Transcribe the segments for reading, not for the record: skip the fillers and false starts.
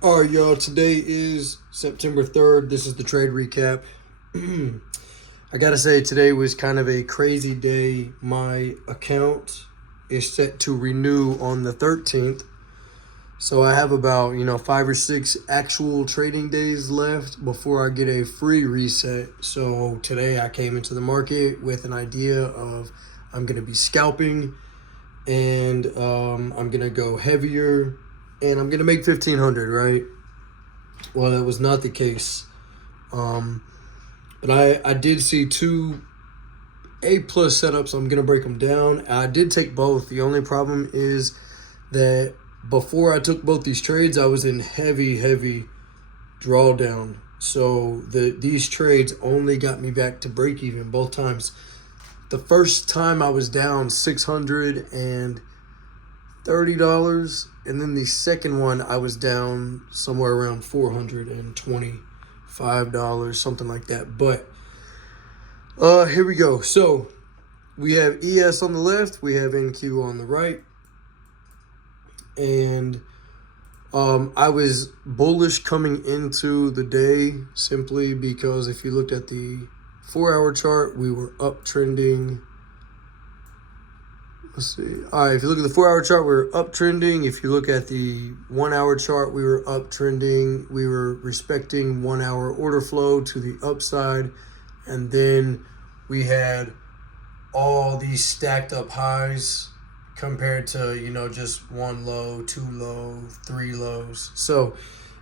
All right, y'all. Today is September 3rd. This is the trade recap. I gotta say, today was kind of a crazy day. My account is set to renew on the 13th. So I have about, 5 or 6 actual trading days left before I get a free reset. So today I came into the market with an idea of I'm going to be scalping and I'm going to go heavier and I'm going to make 1500, right? Well, that was not the case. Um, but I did see two A plus setups. I'm gonna break them down. I did take both. The only problem is that before I took both these trades, I was in heavy drawdown. So these trades only got me back to break even both times. The first time I was down $630, and then the second one I was down somewhere around $425, something like that. But here we go. So we have ES on the left, we have NQ on the right, and I was bullish coming into the day simply because if you looked at the 4-hour chart, we were uptrending. Let's see. All right, if you look at the 4-hour chart, we were uptrending. If you look at the 1-hour chart, we were uptrending. We were respecting 1-hour order flow to the upside. And then we had all these stacked up highs compared to, just one low, two low, three lows. So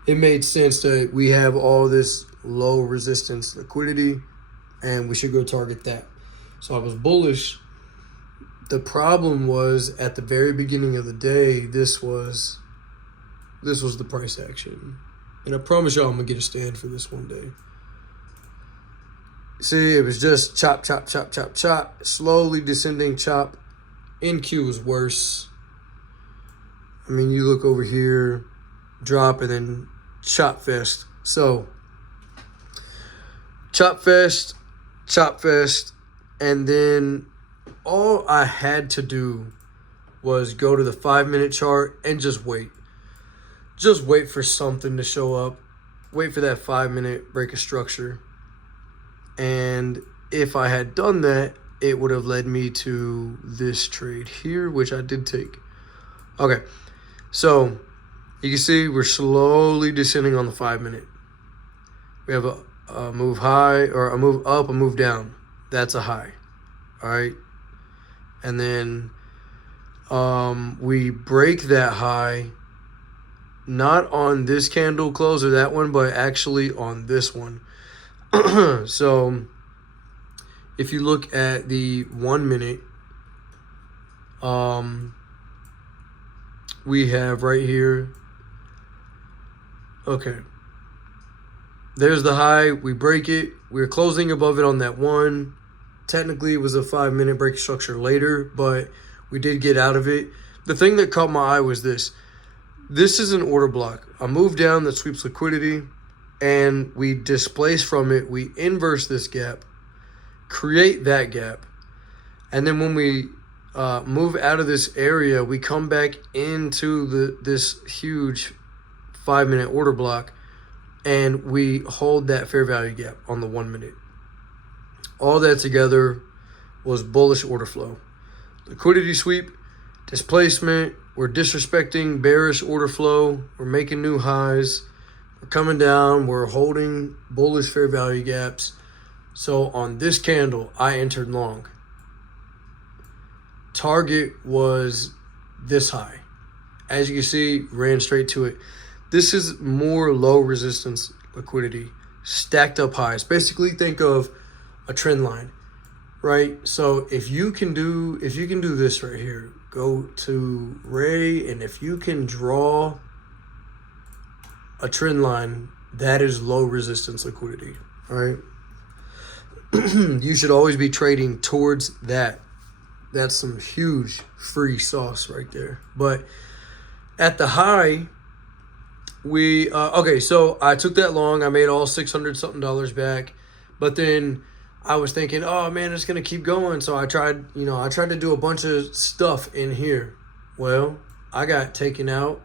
it made sense that we have all this low resistance liquidity and we should go target that. So I was bullish. The problem was at the very beginning of the day, this was the price action. And I promise y'all I'm gonna get a stand for this one day. See, it was just chop, slowly descending chop. NQ was worse. I mean, you look over here, drop, and then chop fest. So, chop fest, and then all I had to do was go to the 5-minute chart and just wait. Just wait for something to show up. Wait for that 5-minute break of structure. And if I had done that, it would have led me to this trade here, which I did take. Okay, so you can see we're slowly descending on the 5-minute. We have a move high, or a move up, a move down. That's a high, all right? And then we break that high, not on this candle close or that one, but actually on this one. So if you look at the 1 minute, we have right here, okay, there's the high, we break it, we're closing above it on that one. Technically it was a 5-minute break structure later, but we did get out of it. The thing that caught my eye was this is an order block, a move down that sweeps liquidity, and we displace from it, we inverse this gap, create that gap, and then when we move out of this area, we come back into this huge 5-minute order block, and we hold that fair value gap on the 1 minute. All that together was bullish order flow. Liquidity sweep, displacement, we're disrespecting bearish order flow, we're making new highs, we're coming down, we're holding bullish fair value gaps. So on this candle, I entered long. Target was this high. As you can see, ran straight to it. This is more low resistance liquidity, stacked up highs. Basically, think of a trend line, right? So if you can do this right here, go to Ray, and if you can draw a trend line, that is low resistance liquidity, all right? You should always be trading towards that. That's some huge free sauce right there. But at the high, we okay, so I took that long. I made all $600 something back, but then I was thinking, oh man, it's gonna keep going. So I tried to do a bunch of stuff in here. Well, I got taken out,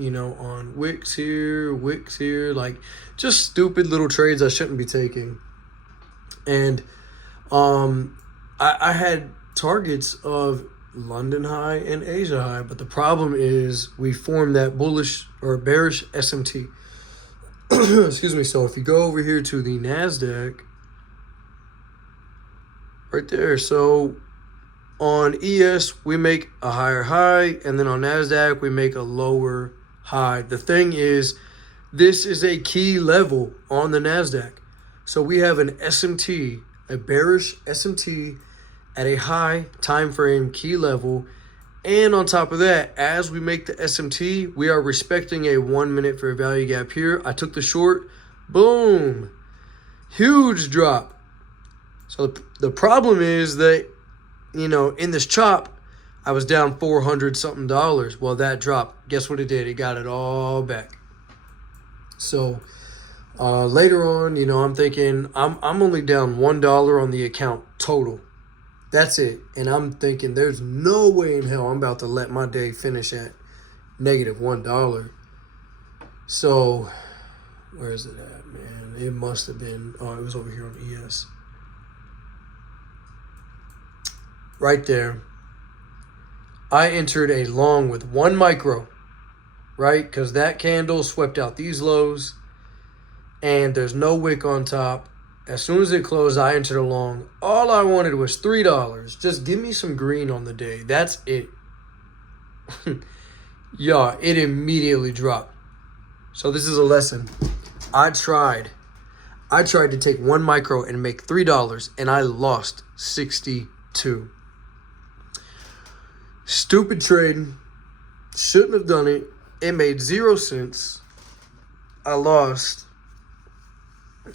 on wicks here, like just stupid little trades I shouldn't be taking. And I had targets of London high and Asia high, but the problem is we formed that bullish or bearish SMT. Excuse me. So if you go over here to the NASDAQ, right there. So on ES, we make a higher high, and then on NASDAQ, we make a lower high. The thing is, this is a key level on the NASDAQ. So we have an SMT, a bearish SMT at a high time frame key level. And on top of that, as we make the SMT, we are respecting a 1 minute fair value gap here. I took the short, boom, huge drop. So the problem is that, in this chop, I was down $400 something. Well, that dropped. Guess what it did? It got it all back. So later on, I'm thinking I'm only down $1 on the account total. That's it. And I'm thinking there's no way in hell I'm about to let my day finish at negative $1. So where is it at, man? It must have been, it was over here on ES. Right there. I entered a long with 1 micro, right? Because that candle swept out these lows and there's no wick on top. As soon as it closed, I entered a long. All I wanted was $3. Just give me some green on the day. That's it. Yeah, it immediately dropped. So this is a lesson. I tried to take 1 micro and make $3, and I lost 62. Stupid trading. Shouldn't have done it. It made 0 cents. I lost.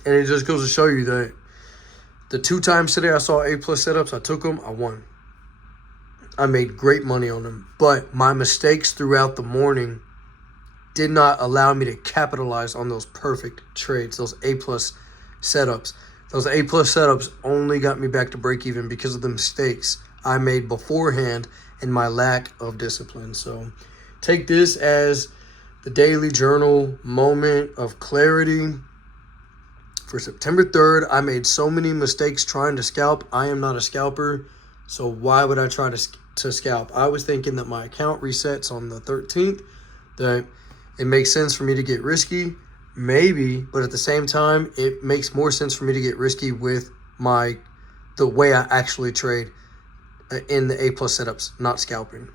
And it just goes to show you that the 2 times today I saw A+ setups, I took them, I won. I made great money on them. But my mistakes throughout the morning did not allow me to capitalize on those perfect trades, those A+ setups. Those A+ setups only got me back to break even because of the mistakes I made beforehand and my lack of discipline. So take this as the daily journal moment of clarity. For September 3rd, I made so many mistakes trying to scalp. I am not a scalper, so why would I try to scalp? I was thinking that my account resets on the 13th, that it makes sense for me to get risky, maybe, but at the same time, it makes more sense for me to get risky with the way I actually trade in the A+ setups, not scalping.